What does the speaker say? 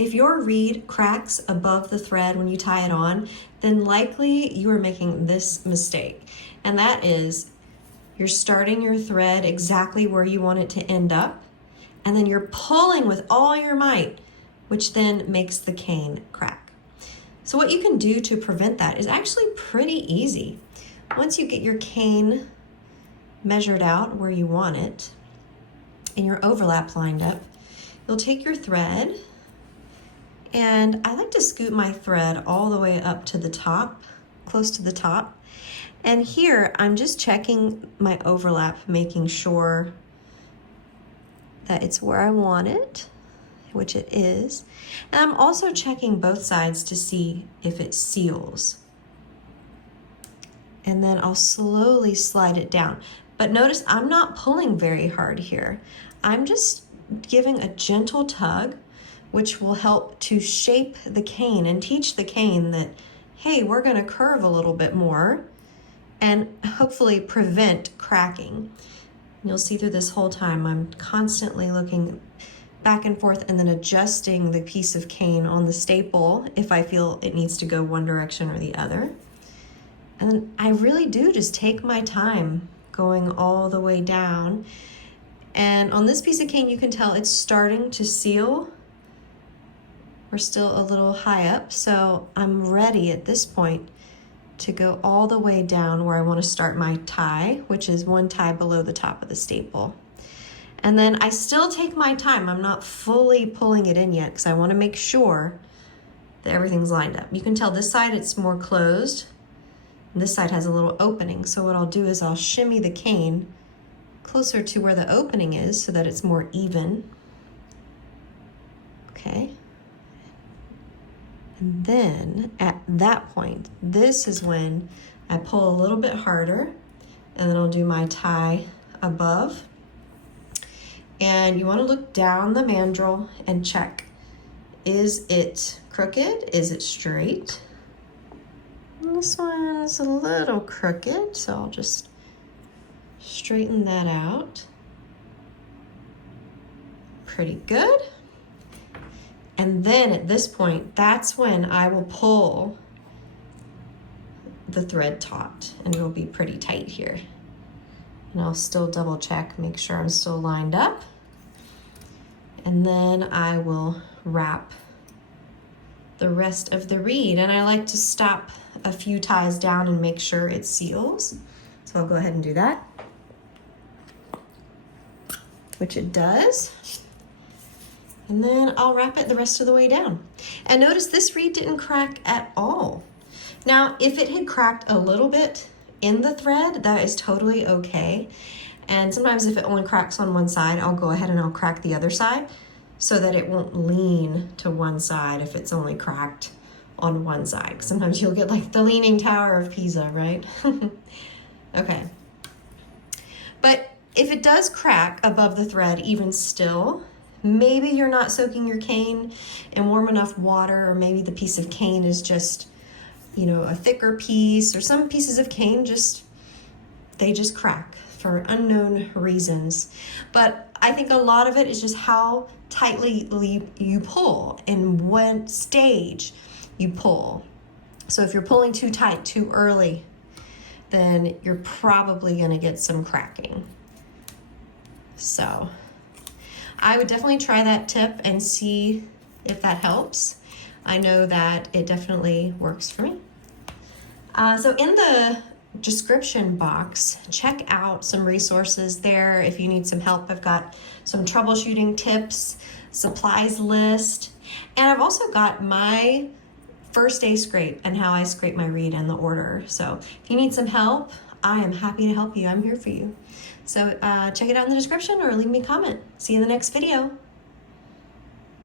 if your reed cracks above the thread when you tie it on, then likely you are making this mistake. And that is, you're starting your thread exactly where you want it to end up, and then you're pulling with all your might, which then makes the cane crack. So what you can do to prevent that is actually pretty easy. Once you get your cane measured out where you want it and your overlap lined up, you'll take your thread, and I like to scoot my thread all the way up to the top, close to the top. And here I'm just checking my overlap, making sure that it's where I want it, which it is. And I'm also checking both sides to see if it seals. And then I'll slowly slide it down. But notice I'm not pulling very hard here. I'm just giving a gentle tug, which will help to shape the cane and teach the cane that, hey, we're gonna curve a little bit more and hopefully prevent cracking. You'll see through this whole time, I'm constantly looking back and forth and then adjusting the piece of cane on the staple if I feel it needs to go one direction or the other. And then I really do just take my time going all the way down. And on this piece of cane, you can tell it's starting to seal. We're still a little high up, so I'm ready at this point to go all the way down where I want to start my tie, which is one tie below the top of the staple. And then I still take my time. I'm not fully pulling it in yet because I want to make sure that everything's lined up. You can tell this side it's more closed, and this side has a little opening. So what I'll do is I'll shimmy the cane closer to where the opening is so that it's more even. Okay. And then at that point, this is when I pull a little bit harder, and then I'll do my tie above. And you want to look down the mandrel and check, is it crooked? Is it straight? And this one's a little crooked, so I'll just straighten that out. Pretty good. And then at this point, that's when I will pull the thread taut, and it'll be pretty tight here. And I'll still double check, make sure I'm still lined up. And then I will wrap the rest of the reed. And I like to stop a few ties down and make sure it seals. So I'll go ahead and do that, which it does. And then I'll wrap it the rest of the way down. And notice this reed didn't crack at all. Now, if it had cracked a little bit in the thread, that is totally okay. And sometimes if it only cracks on one side, I'll go ahead and I'll crack the other side so that it won't lean to one side if it's only cracked on one side. Sometimes you'll get like the Leaning Tower of Pisa, right? Okay. But if it does crack above the thread even still, maybe you're not soaking your cane in warm enough water, or maybe the piece of cane is just, you know, a thicker piece, or some pieces of cane they just crack for unknown reasons. But I think a lot of it is just how tightly you pull and what stage you pull. So if you're pulling too tight too early, then you're probably gonna get some cracking. So I would definitely try that tip and see if that helps. I know that it definitely works for me. So in the description box, check out some resources there if you need some help. I've got some troubleshooting tips, supplies list, and I've also got my first day scrape and how I scrape my reed and the order. So if you need some help, I am happy to help you. I'm here for you. So check it out in the description or leave me a comment. See you in the next video.